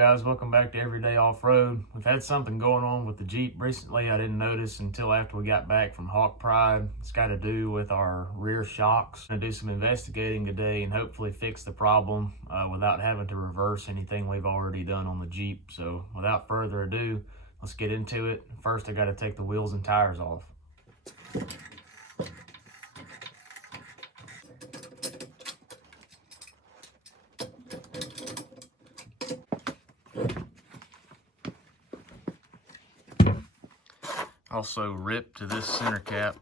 guys, welcome back to Everyday Off-Road. We've had something going on with the Jeep recently I didn't notice until after we got back from Hawk Pride. It's got to do with our rear shocks. I'm going to do some investigating today and hopefully fix the problem without having to reverse anything we've already done on the Jeep. So without further ado, let's get into it. First, I got to take the wheels and tires off. Also ripped this center cap.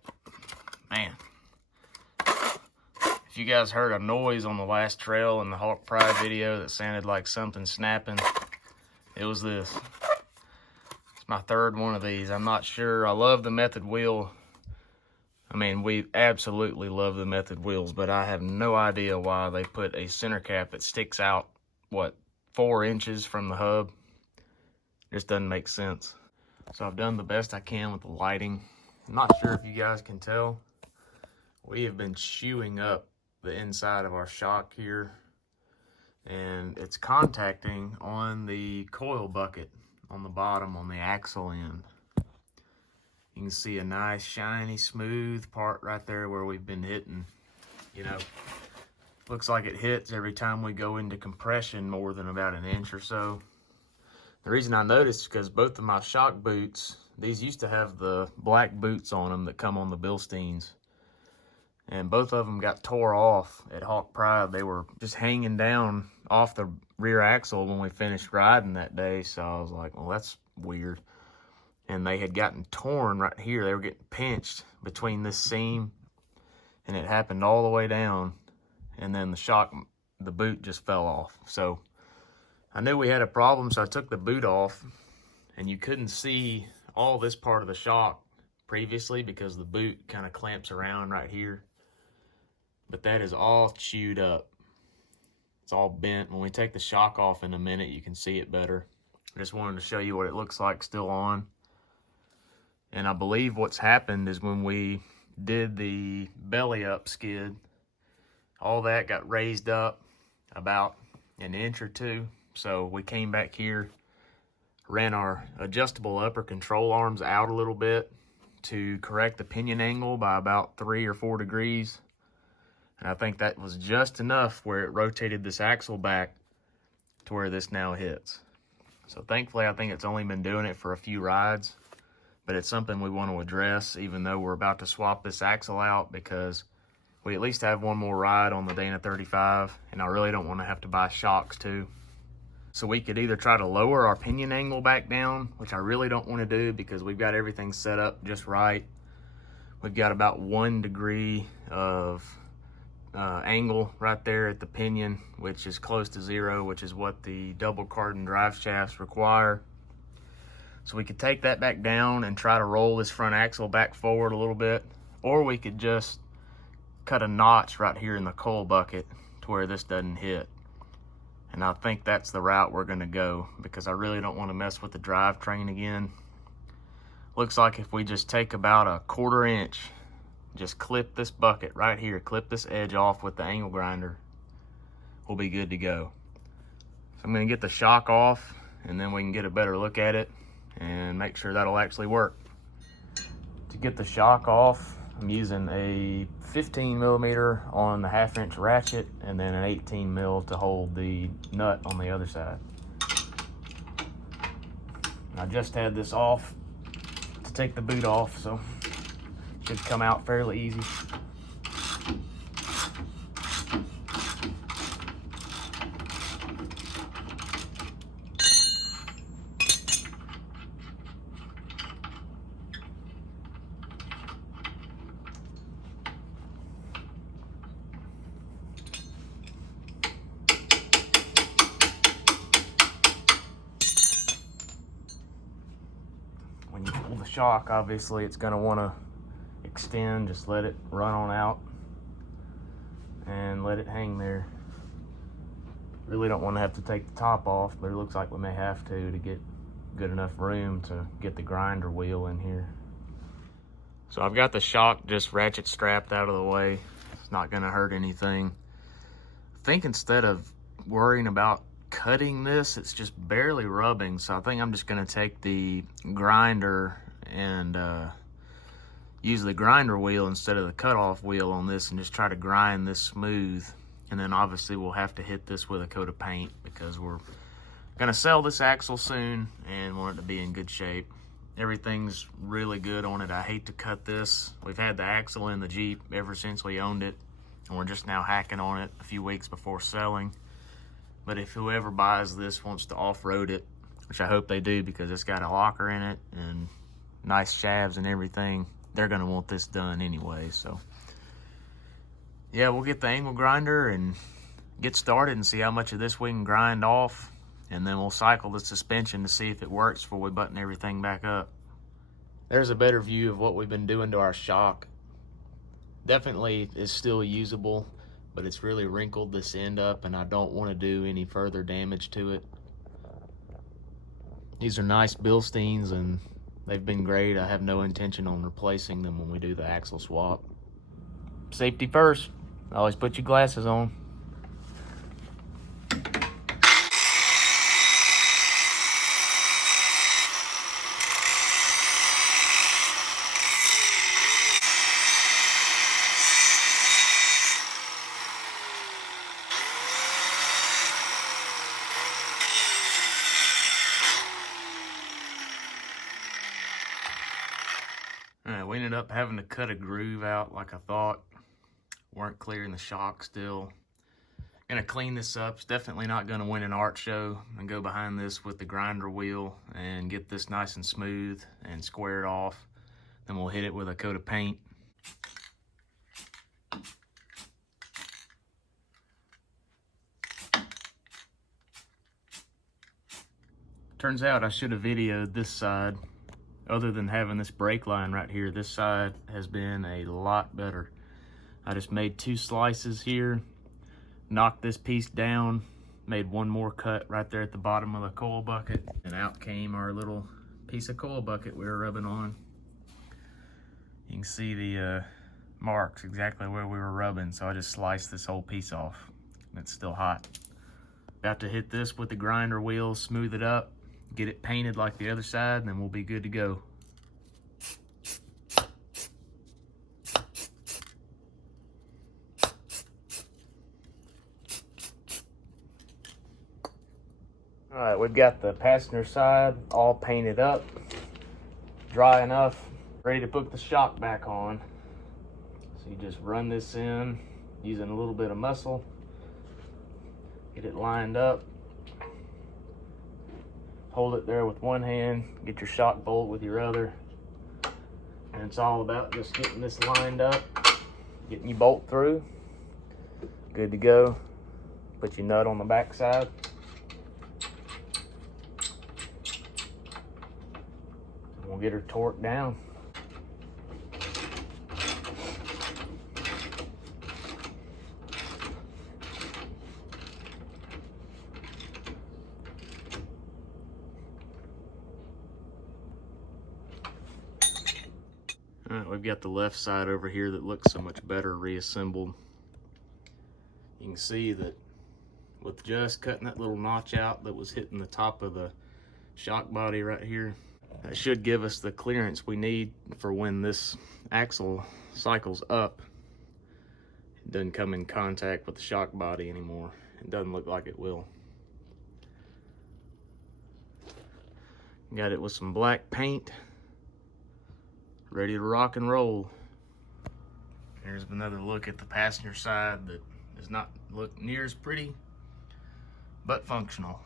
Man, if you guys heard a noise on the last trail in the Hawk Pride video that sounded like something snapping, it was this. It's my third one of these. I'm not sure. I love the method wheel. I mean, we absolutely love the method wheels, but I have no idea why they put a center cap that sticks out, what, 4 inches from the hub. Just doesn't make sense. So I've done the best I can with the lighting. I'm not sure if you guys can tell. We have been chewing up the inside of our shock here, and it's contacting on the coil bucket on the bottom on the axle end. You can see a nice shiny smooth part right there where we've been hitting. You know, looks like it hits every time we go into compression more than about an inch or so. The reason I noticed is because both of my shock boots, these used to have the black boots on them that come on the Bilsteins, and both of them got tore off at Hawk Pride. They were just hanging down off the rear axle when we finished riding that day, so I was like, well, that's weird. And they had gotten torn right here. They were getting pinched between this seam, and it happened all the way down, and then the boot just fell off. So I knew we had a problem, so I took the boot off, and you couldn't see all this part of the shock previously because the boot kind of clamps around right here. But that is all chewed up. It's all bent. When we take the shock off in a minute, you can see it better. I just wanted to show you what it looks like still on. And I believe what's happened is when we did the belly up skid, all that got raised up about an inch or two. So we came back here, ran our adjustable upper control arms out a little bit to correct the pinion angle by about 3 or 4 degrees. And I think that was just enough where it rotated this axle back to where this now hits. So thankfully, I think it's only been doing it for a few rides, but it's something we want to address even though we're about to swap this axle out because we at least have one more ride on the Dana 35, and I really don't want to have to buy shocks too. So we could either try to lower our pinion angle back down, which I really don't want to do because we've got everything set up just right. We've got about 1 degree of angle right there at the pinion, which is close to 0, which is what the double carbon drive shafts require. So we could take that back down and try to roll this front axle back forward a little bit, or we could just cut a notch right here in the coil bucket to where this doesn't hit. And I think that's the route we're going to go because I really don't want to mess with the drivetrain again. Looks like if we just take about a 1/4 inch, just clip this bucket right here, clip this edge off with the angle grinder, we'll be good to go. So I'm going to get the shock off and then we can get a better look at it and make sure that'll actually work. To get the shock off, I'm using a 15 millimeter on the 1/2 inch ratchet and then an 18 mil to hold the nut on the other side. I just had this off to take the boot off, so it should come out fairly easy. When you pull the shock, obviously it's going to want to extend. Just let it run on out and let it hang there. Really don't want to have to take the top off, but it looks like we may have to get good enough room to get the grinder wheel in here. So I've got the shock just ratchet strapped out of the way. It's not going to hurt anything. I think instead of worrying about cutting this. It's just barely rubbing, so I think I'm just gonna take the grinder and use the grinder wheel instead of the cutoff wheel on this and just try to grind this smooth. And then obviously we'll have to hit this with a coat of paint because we're gonna sell this axle soon and want it to be in good shape. Everything's really good on it. I hate to cut this. We've had the axle in the Jeep ever since we owned it, and we're just now hacking on it a few weeks before selling. But if whoever buys this wants to off-road it, which I hope they do because it's got a locker in it and nice shafts and everything, they're gonna want this done anyway. So yeah, we'll get the angle grinder and get started and see how much of this we can grind off, and then we'll cycle the suspension to see if it works before we button everything back up. There's a better view of what we've been doing to our shock. Definitely is still usable, but it's really wrinkled this end up, and I don't want to do any further damage to it. These are nice Bilsteins, and they've been great. I have no intention on replacing them when we do the axle swap. Safety first. Always put your glasses on. Alright, we ended up having to cut a groove out like I thought. Weren't clearing the shock still. Gonna clean this up. It's definitely not gonna win an art show, and go behind this with the grinder wheel and get this nice and smooth and squared off. Then we'll hit it with a coat of paint. Turns out I should have videoed this side. Other than having this brake line right here, this side has been a lot better. I just made 2 slices here, knocked this piece down, made one more cut right there at the bottom of the coil bucket, and out came our little piece of coil bucket we were rubbing on. You can see the marks exactly where we were rubbing, so I just sliced this whole piece off. It's still hot. About to hit this with the grinder wheel, smooth it up, get it painted like the other side, and then we'll be good to go. All right, we've got the passenger side all painted up, dry enough, ready to put the shock back on. So you just run this in using a little bit of muscle, get it lined up, hold it there with one hand, get your shock bolt with your other, and it's all about just getting this lined up, getting your bolt through, good to go. Put your nut on the back side. We'll get her torqued down. All right, we've got the left side over here that looks so much better reassembled. You can see that with just cutting that little notch out that was hitting the top of the shock body right here, that should give us the clearance we need for when this axle cycles up. It doesn't come in contact with the shock body anymore. It doesn't look like it will. Got it with some black paint, ready to rock and roll. Here's another look at the passenger side that does not look near as pretty, but functional.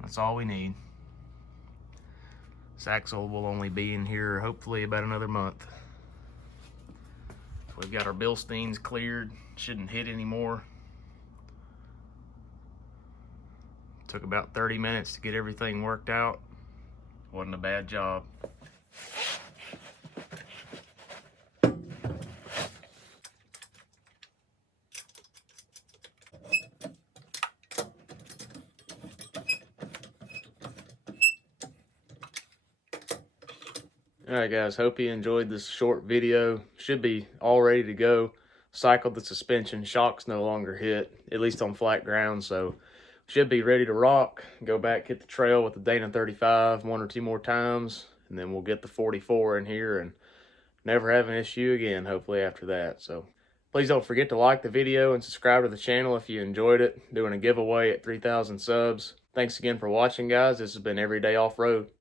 That's all we need. This axle will only be in here hopefully about another month. So we've got our Bilsteins cleared, shouldn't hit anymore. Took about 30 minutes to get everything worked out. Wasn't a bad job. Alright guys, hope you enjoyed this short video. Should be all ready to go. Cycled the suspension, shocks no longer hit, at least on flat ground, so should be ready to rock. Go back, hit the trail with the Dana 35 one or two more times, and then we'll get the 44 in here and never have an issue again, hopefully, after that. So please don't forget to like the video and subscribe to the channel if you enjoyed it. Doing a giveaway at 3,000 subs. Thanks again for watching, guys. This has been Everyday Off-Road.